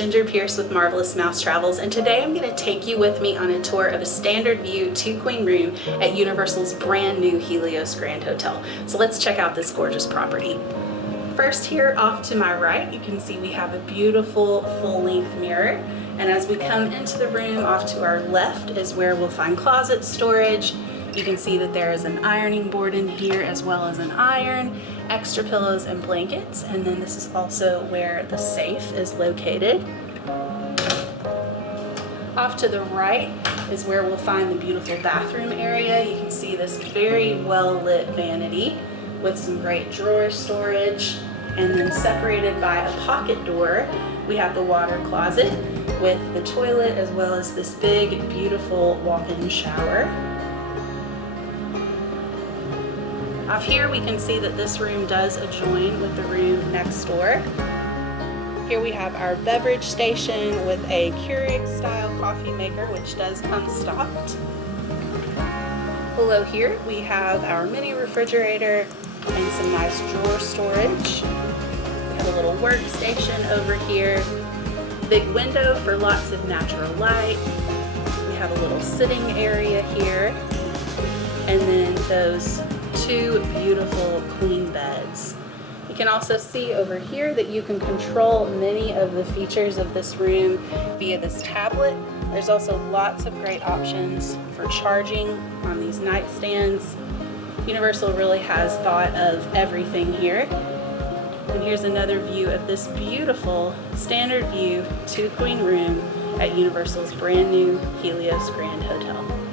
Ginger Pierce with Marvelous Mouse Travels, and today I'm going to take you with me on a tour of a standard view 2-queen room at Universal's brand new Helios Grand Hotel. So let's check out this gorgeous property. First, here off to my right, you can see we have a beautiful full-length mirror, and as we come into the room off to our left is where we'll find closet storage. You can see that there is an ironing board in here as well as an iron, extra pillows and blankets, and then this is also where the safe is located. Off to the right is where we'll find the beautiful bathroom area. You can see this very well lit vanity with some great drawer storage, and then separated by a pocket door we have the water closet with the toilet as well as this big beautiful walk-in shower. Off here we can see that this room does adjoin with the room next door. Here we have our beverage station with a Keurig style coffee maker, which does come stocked. Below here we have our mini refrigerator and some nice drawer storage. We have a little workstation over here, big window for lots of natural light. We have a little sitting area here, and then those two beautiful queen beds. You can also see over here that you can control many of the features of this room via this tablet. There's also lots of great options for charging on these nightstands. Universal really has thought of everything here. And here's another view of this beautiful standard view 2-queen room at Universal's brand new Helios Grand Hotel.